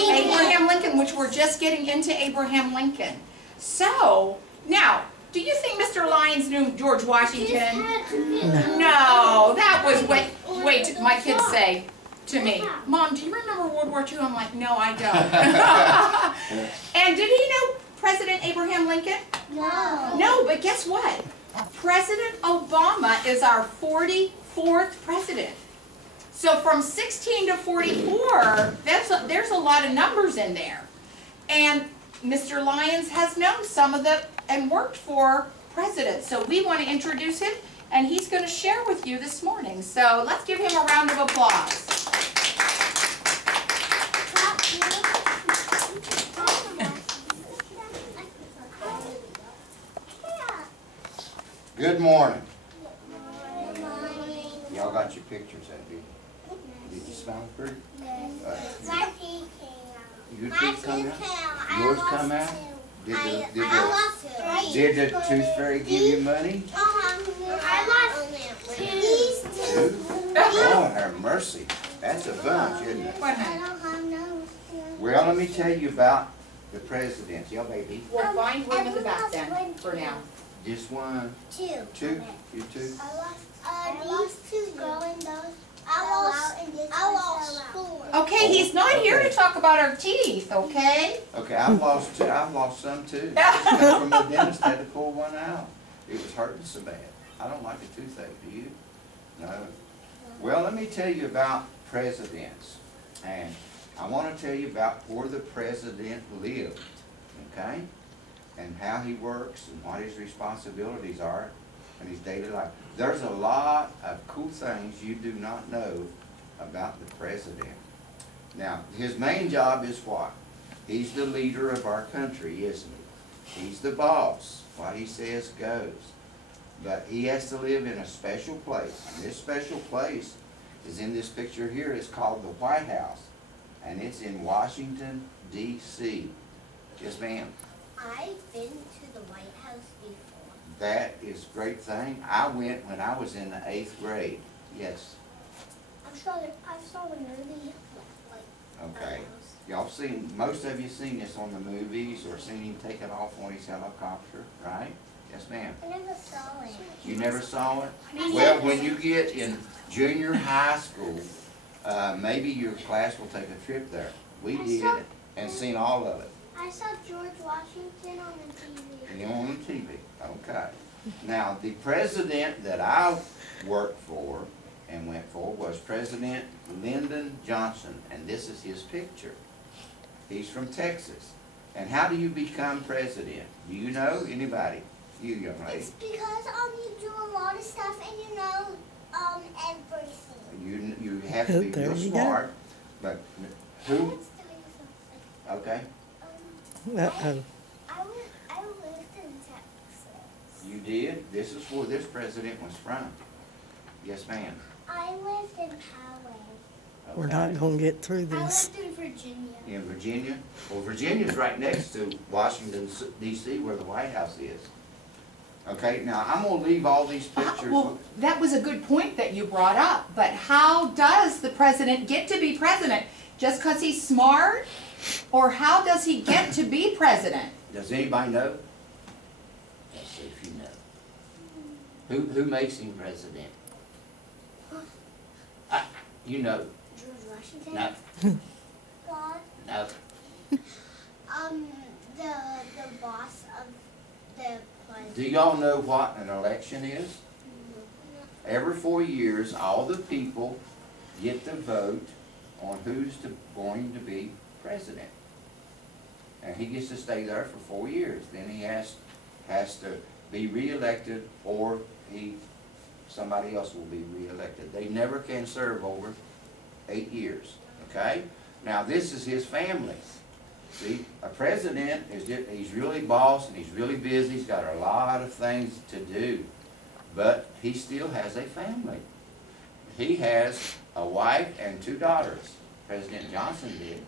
Abraham Lincoln, which we're just getting into Abraham Lincoln. So, now, do you think Mr. Lyons knew George Washington? No, that was wait, my kids say to me, Mom, do you remember World War II? I'm like, no, I don't. And did he know President Abraham Lincoln? No. No, but guess what? President Obama is our 44th president. So from 16 to 44, there's a lot of numbers in there. And Mr. Lyons has known some of the, and worked for presidents. So we want to introduce him, and he's going to share with you this morning. So let's give him a round of applause. Good morning. Y'all got your pictures, have you? Did you smell pretty? Yes. My teeth came out. Your teeth come out? Yours come out? I lost Did the tooth fairy give you money? I lost two. Oh, have mercy. That's a bunch, isn't it? Well, let me tell you about the presidents. Y'all baby. We'll find room in the back then, for now. Just one. Two. Two? You two? I lost two growing those. I lost four. Okay, he's not here to talk about our teeth, okay? Okay, I've lost two. I've lost some too. Just come from the dentist, had to pull one out. It was hurting so bad. I don't like a toothache, do you? No. Well, let me tell you about presidents. And I want to tell you about where the president lived, okay? And how he works and what his responsibilities are in his daily life. There's a lot of cool things you do not know about the president. Now, his main job is what? He's the leader of our country, isn't he? He's the boss. What he says goes. But he has to live in a special place. And this special place is in this picture here. It's called the White House. And it's in Washington, D.C. Yes, ma'am? I've been to the White House before. That is a great thing. I went when I was in the 8th grade. Yes. I saw the movie. Okay. Y'all seen, most of you seen this on the movies or seen him take it off on his helicopter, right? Yes, ma'am. I never saw it. You never saw it? Well, when you get in junior high school, maybe your class will take a trip there. We did and seen all of it. I saw George Washington on the TV. And on the TV, okay. Now, the president that I worked for and went for was President Lyndon Johnson, and this is his picture. He's from Texas. And how do you become president? Do you know? Anybody? You, young lady. It's because you do a lot of stuff and you know everything. You have to be There real you smart. But who? I was doing something. Okay. Uh-oh. I lived in Texas. You did? This is where this president was from. Yes, ma'am. I lived in Poway. We're not going to get through I this. lived in Virginia. In Virginia? Well, Virginia's right next to Washington, D.C., where the White House is. Okay, now I'm going to leave all these pictures. Well, that was a good point that you brought up, but how does the president get to be president? Just because he's smart? Or how does he get to be president? Does anybody know? Let's see if you know. Who makes him president? You know. George Washington? No. God? No. The boss of the president. Do y'all know what an election is? Every 4 years, all the people get to vote on who's going to be president. And he gets to stay there for 4 years. Then he has to be reelected, or somebody else will be reelected. They never can serve over 8 years. Okay? Now this is his family. See, a president he's really boss and he's really busy. He's got a lot of things to do, but he still has a family. He has a wife and 2 daughters. President Johnson did.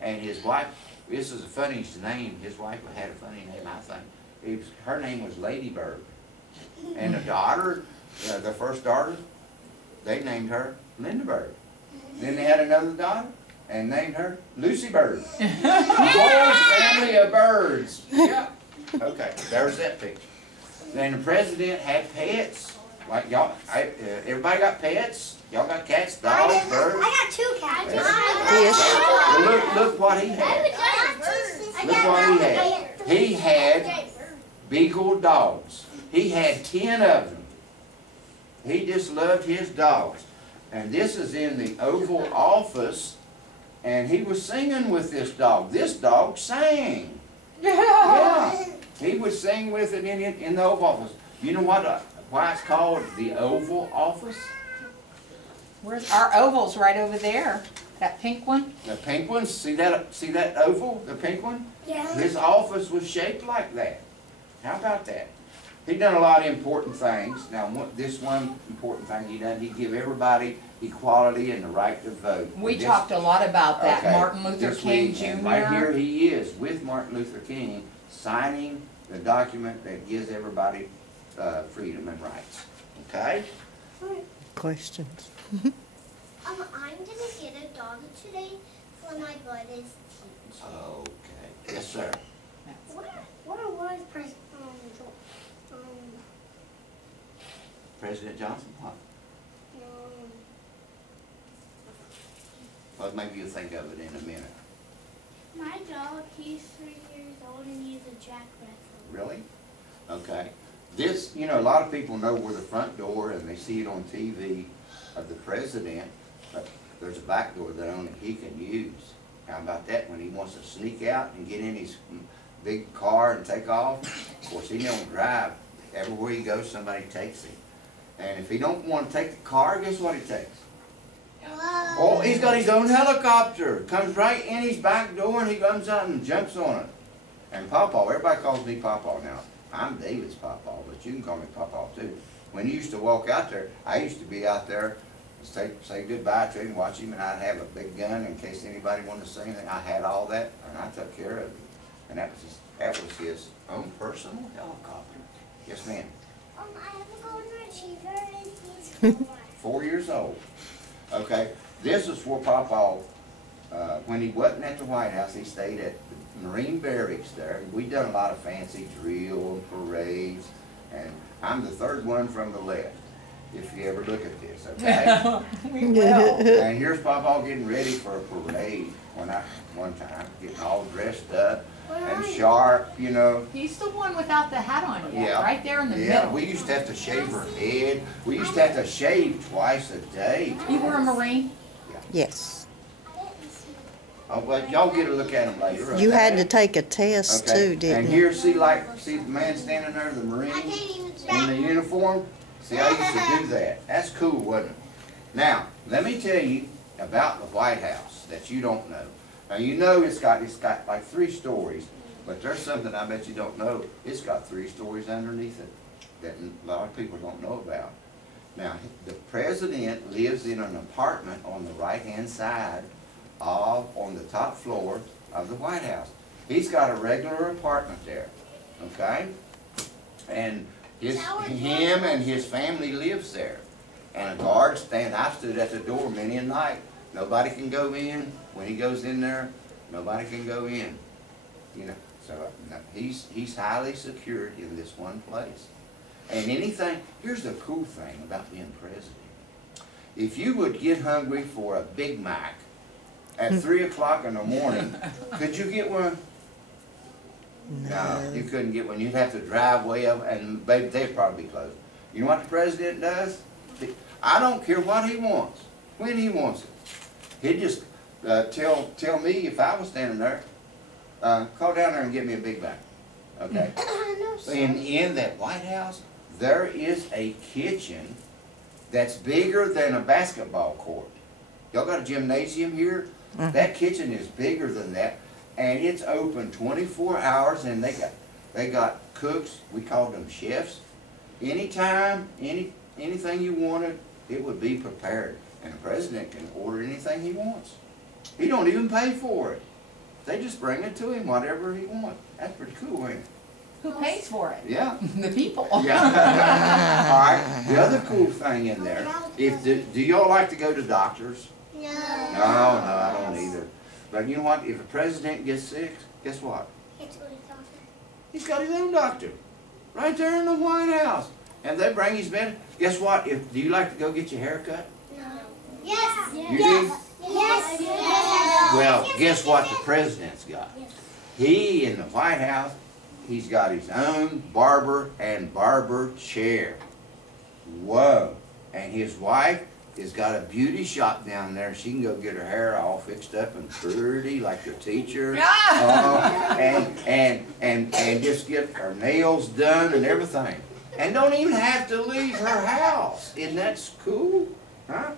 And his wife, this is a funny name, his wife had a funny name, I think. Her name was Ladybird. And the daughter, the first daughter, they named her Lindbergh. Then they had another daughter, and named her Lucy Bird. A whole family of birds. Yeah. Okay, there's that picture. Then the president had pets. Like y'all, everybody got pets? Y'all got cats, dogs, birds? I got 2 cats. Well, look what he had. Look what he had. He had beagle dogs. He had 10 of them. He just loved his dogs. And this is in the Oval Office, and he was singing with this dog. This dog sang. Yeah. He would sing with it in the Oval Office. You know why it's called the Oval Office? Where's our oval's right over there? That pink one? The pink one, see that oval, the pink one? Yeah. His office was shaped like that. How about that? He done a lot of important things. Now, this one important thing he done, he give everybody equality and the right to vote. We talked a lot about that. Okay, Martin Luther this King week, Jr. and right here he is with Martin Luther King signing the document that gives everybody freedom and rights. Okay? Questions? I'm gonna get a dog today for my brother's teach. Okay. Yes, sir. What was President Johnson, what? Well, maybe you'll think of it in a minute. My dog, he's 3 years old and he's a Jack Russell. Really? Okay. This, you know, a lot of people know where the front door, and they see it on TV of the president, but there's a back door that only he can use. How about that when he wants to sneak out and get in his big car and take off? Of course, he don't drive. Everywhere he goes, somebody takes him. And if he don't want to take the car, guess what he takes? Oh, he's got his own helicopter. Comes right in his back door, and he comes out and jumps on it. And Pawpaw, everybody calls me Pawpaw now. I'm David's Pawpaw, but you can call me Pawpaw too. When he used to walk out there, I used to be out there, say goodbye to him, watch him, and I'd have a big gun in case anybody wanted to say anything. I had all that, and I took care of him. And that was his own personal helicopter. Yes, ma'am. I have a golden retriever and he's 4 years old. Okay, this is for Pawpaw. When he wasn't at the White House, he stayed at the Marine Barracks there. We done a lot of fancy drill and parades, and I'm the third one from the left, if you ever look at this, okay? We will. And here's Pawpaw getting ready for a parade one time, getting all dressed up and sharp, you know. He's the one without the hat on yet, Yeah. right there in the Yeah, middle. we used to have to shave her head. We used to have to shave twice a day. You were a Marine? Yes. Oh, but y'all get a look at them later. You had okay? to take a test Okay. too, didn't And you? here, see the man standing there, the Marine, in the uniform? See, I used to do that. That's cool, wasn't it? Now, let me tell you about the White House that you don't know. Now, you know it's got like 3 stories, but there's something I bet you don't know. It's got 3 stories underneath it that a lot of people don't know about. Now, the president lives in an apartment on the right-hand side on the top floor of the White House. He's got a regular apartment there, okay? And him and his family lives there. And a guard I stood at the door many a night. Nobody can go in. When he goes in there, nobody can go in. You know, so he's highly secured in this one place. And here's the cool thing about being president. If you would get hungry for a Big Mac at 3 o'clock in the morning, could you get one? No, you couldn't get one. You'd have to drive way up, and baby, they'd probably be closed. You know what the president does? I don't care what he wants, when he wants it. He'd just tell me if I was standing there, call down there and get me a Big Mac. Okay? In that White House, there is a kitchen that's bigger than a basketball court. Y'all got a gymnasium here? That kitchen is bigger than that, and it's open 24 hours, and they got cooks. We call them chefs. Anytime, anything you wanted, it would be prepared, and the president can order anything he wants. He don't even pay for it. They just bring it to him, whatever he wants. That's pretty cool, ain't it? Who pays for it? Yeah. The people. Yeah. All right. The other cool thing in there, do y'all like to go to doctors? No. No, I don't either. But you know what? If a president gets sick, guess what? He's got his own doctor. Right there in the White House. And they bring his medicine. Guess what? Do you like to go get your hair cut? Yes. You do? Yes. Yes. Well, guess what the president's got? He, in the White House, he's got his own barber and barber chair. Whoa. And his wife has got a beauty shop down there. She can go get her hair all fixed up and pretty like her teacher. And just get her nails done and everything. And don't even have to leave her house. Isn't that cool? Huh?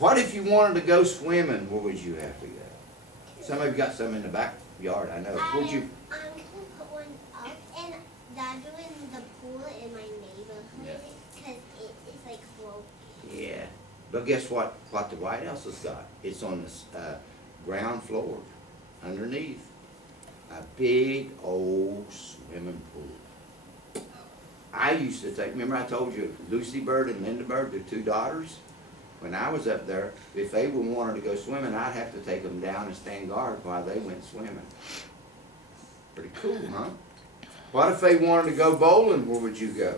What if you wanted to go swimming? Where would you have to go? Some of you got some in the backyard, I know. Would you? I'm going to put one up, and Dad doing the pool in my neighborhood because it's like broken. Yeah. But guess what? What the White House has got? It's on the ground floor, underneath. A big old swimming pool. I used to take, remember I told you Lucy Bird and Linda Bird, their two daughters? When I was up there, if they wanted to go swimming, I'd have to take them down and stand guard while they went swimming. Pretty cool, huh? What if they wanted to go bowling? Where would you go?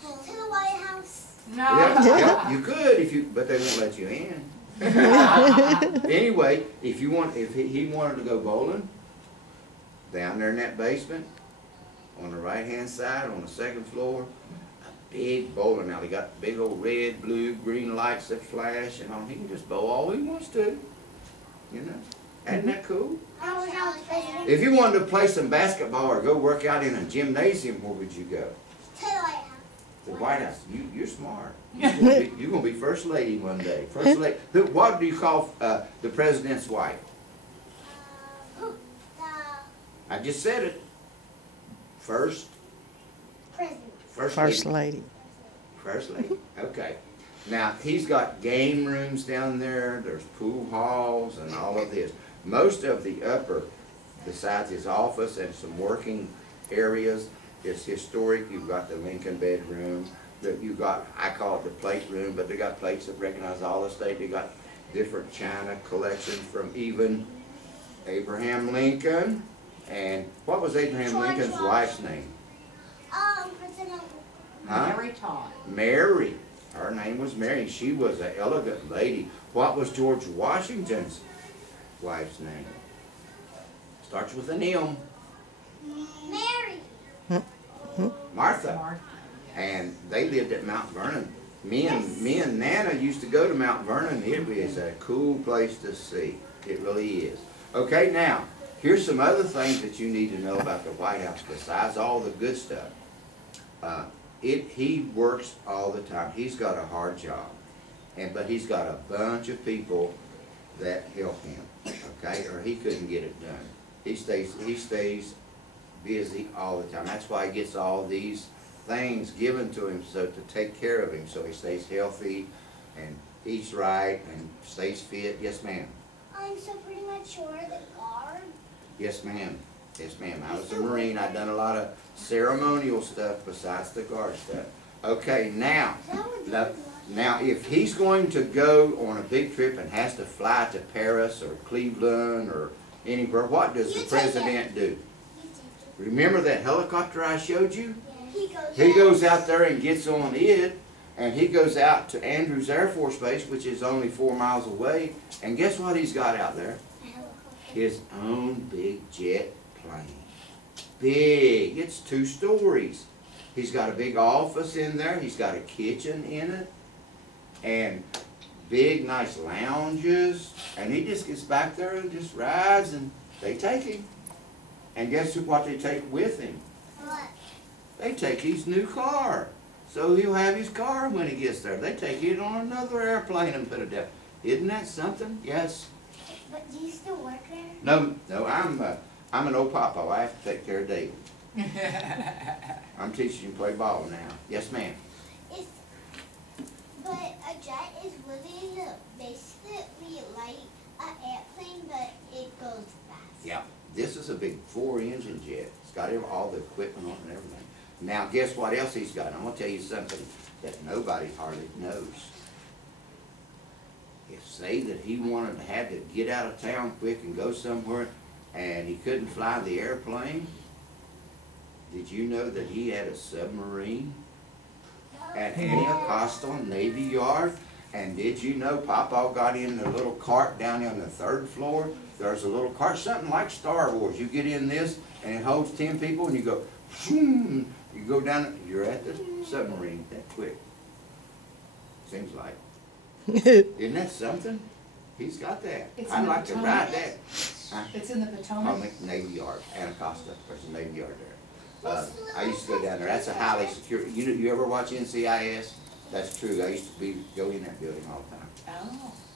To the White House. No. Yeah, you could, but they won't let you in. Anyway, if he wanted to go bowling, down there in that basement, on the right-hand side, on the second floor, a big bowling alley. Got big old red, blue, green lights that flash, and he can just bowl all he wants to. You know, isn't that cool? If you wanted to play some basketball or go work out in a gymnasium, where would you go? To the White House. The White House. You're smart. You're gonna be first lady one day. First lady. What do you call the president's wife? I just said it. First First lady. First lady. Okay. Now he's got game rooms down there. There's pool halls and all of this. Most of the upper, besides his office and some working areas, is historic. You've got the Lincoln bedroom. You've got, I call it the plate room, but they got plates that recognize all the state. They got different china collections from even Abraham Lincoln. And what was Abraham Lincoln's wife's name? President. Huh? Mary Todd. Mary. Her name was Mary. She was an elegant lady. What was George Washington's wife's name? Starts with an M. Mary. Martha. And they lived at Mount Vernon. Me and Nana used to go to Mount Vernon. It is a cool place to see. It really is. Okay, now, here's some other things that you need to know about the White House besides all the good stuff. He works all the time. He's got a hard job. But he's got a bunch of people that help him, okay? Or he couldn't get it done. He stays busy all the time. That's why he gets all these things given to him to take care of him, so he stays healthy and eats right and stays fit. Yes, ma'am. So pretty much sure the guard. Yes, ma'am. Yes, ma'am. I was a Marine. I've done a lot of ceremonial stuff besides the guard stuff. Okay, now, if he's going to go on a big trip and has to fly to Paris or Cleveland or anywhere, what does the president do? Remember that helicopter I showed you? He goes out there and gets on it, and he goes out to Andrews Air Force Base, which is only 4 miles away, and guess what he's got out there? His own big jet plane. Big. It's 2 stories. He's got a big office in there. He's got a kitchen in it, and big, nice lounges, and he just gets back there and just rides, and they take him. And guess what they take with him? What? They take his new car. So he'll have his car when he gets there. They take it on another airplane and put it down. Isn't that something? Yes. But do you still work there? No, I'm an old papa. I have to take care of David. I'm teaching him to play ball now. Yes, ma'am. But a jet is really basically like an airplane, but it goes fast. Yeah. This is a big 4-engine jet. It's got all the equipment on it and everything. Now, guess what else he's got? I'm going to tell you something that nobody hardly knows. if say that he had to get out of town quick and go somewhere, and he couldn't fly the airplane, did you know that he had a submarine at Anacostia Navy Yard? And did you know Papa got in the little cart down on the 3rd floor? There's a little cart, something like Star Wars. You get in this, and it holds 10 people, and you go, shoom, you go down, you're at the submarine that quick. Seems like. Isn't that something? He's got that. I'd like to ride that. Huh? It's in the Potomac. Navy Yard, Anacostia. There's a Navy Yard there. I used to go down there. That's a highly secure. You ever watch NCIS? That's true. I used to go in that building all the time.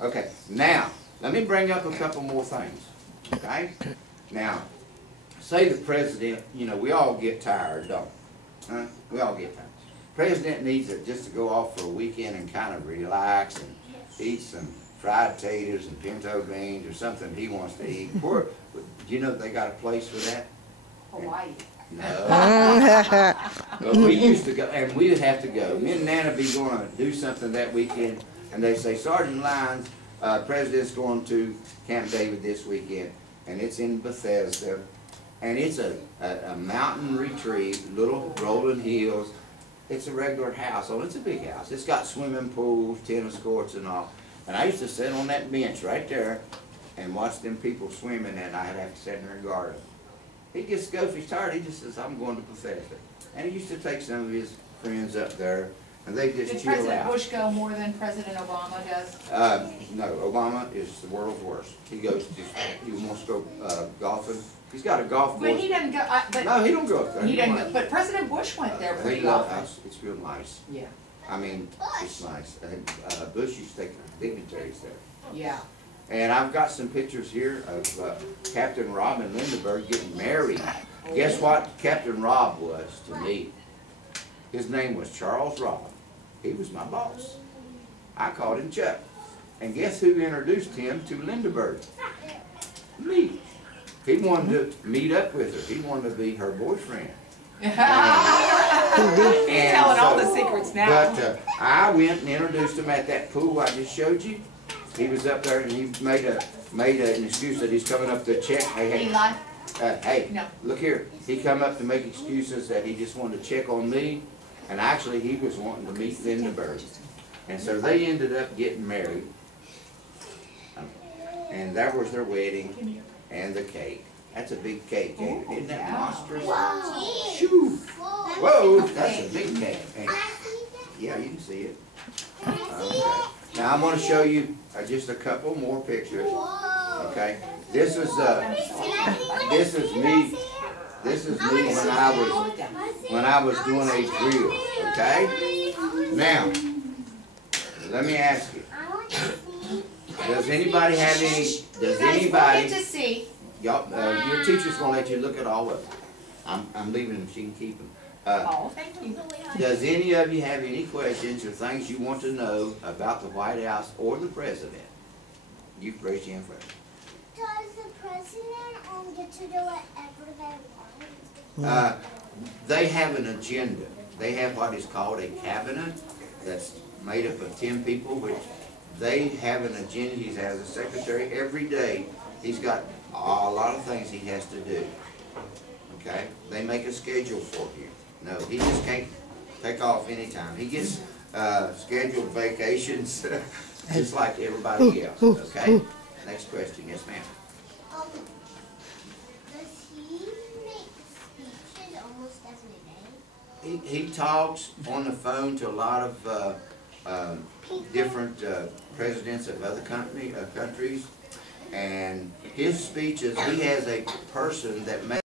Oh. Okay. Now, let me bring up a couple more things. Okay. Now, say the president. You know, we all get tired, don't we? Huh? We all get tired. President needs it just to go off for a weekend and kind of relax and eat some fried potatoes and pinto beans or something he wants to eat. Do you know they got a place for that? Hawaii. No. But we used to go, and we would have to go. Me and Nana be going to do something that weekend, and they say, Sergeant Lyons, President's going to Camp David this weekend, and it's in Bethesda, and it's a mountain retreat, little rolling hills. It's a regular house. Oh, it's a big house. It's got swimming pools, tennis courts, and all. And I used to sit on that bench right there and watch them people swimming, and I'd have to sit in their garden. He gets go if he's tired. He just says, "I'm going to Bethesda," and he used to take some of his friends up there, and they just Did chill President out. Bush go more than President Obama does? No, Obama is the world's worst. He goes to, he wants to go golfing. He's got a golf course. But he doesn't go. No, he don't go up there. He doesn't go. But President Bush went there for He golfing. goes, it's real nice. Yeah. I mean, it's nice. I think Bush used to take dignitaries there. Yeah. And I've got some pictures here of Captain Rob and Lindenberg getting married. Guess what Captain Rob was to me? His name was Charles Robb. He was my boss. I called him Chuck. And guess who introduced him to Lindenberg? Me. He wanted to meet up with her. He wanted to be her boyfriend. He's telling all the secrets now. But I went and introduced him at that pool I just showed you. He was up there and he made an excuse that he's coming up to check. Hey, Eli? hey, No. look here. He come up to make excuses that he just wanted to check on me, and actually he was wanting to meet Lindenberg. And so they ended up getting married, and that was their wedding and the cake. That's a big cake, ain't it? Isn't that monstrous? Shoo! Whoa, that's a big cake. Ain't it? Yeah, you can see it. Okay. Now I'm going to show you just a couple more pictures. Okay, this is me. This is me when I was doing a drill. Okay. Now, let me ask you. Does anybody have any? Does anybody? To see. Y'all, your teacher's going to let you look at all of them. I'm leaving them. She can keep them. Oh, thank you. Does any of you have any questions or things you want to know about the White House or the President? You raise your hand first. Does the president get to do whatever they want? They have an agenda. They have what is called a cabinet that's made up of 10 people, which they have an agenda. He has a secretary every day. He's got a lot of things he has to do. Okay? They make a schedule for him. No, he just can't take off anytime. He gets scheduled vacations just like everybody else. Okay? Next question. Yes, ma'am. Does he make speeches almost every day? He talks on the phone to a lot of different presidents of other countries, and his speeches, he has a person that makes